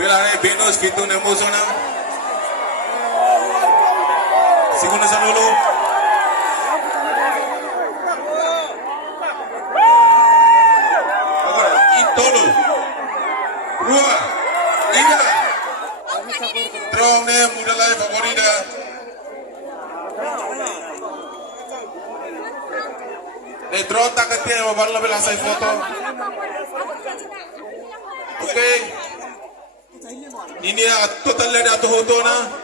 Pelare Venus gitu nemo sana. Siguna sa nulo. Agora, Itolo. Rua. Ida. Drone ne mudalai favorita. Ne drone takatia maballa bela sai foto. Okay. Ini total ada tu hoto na.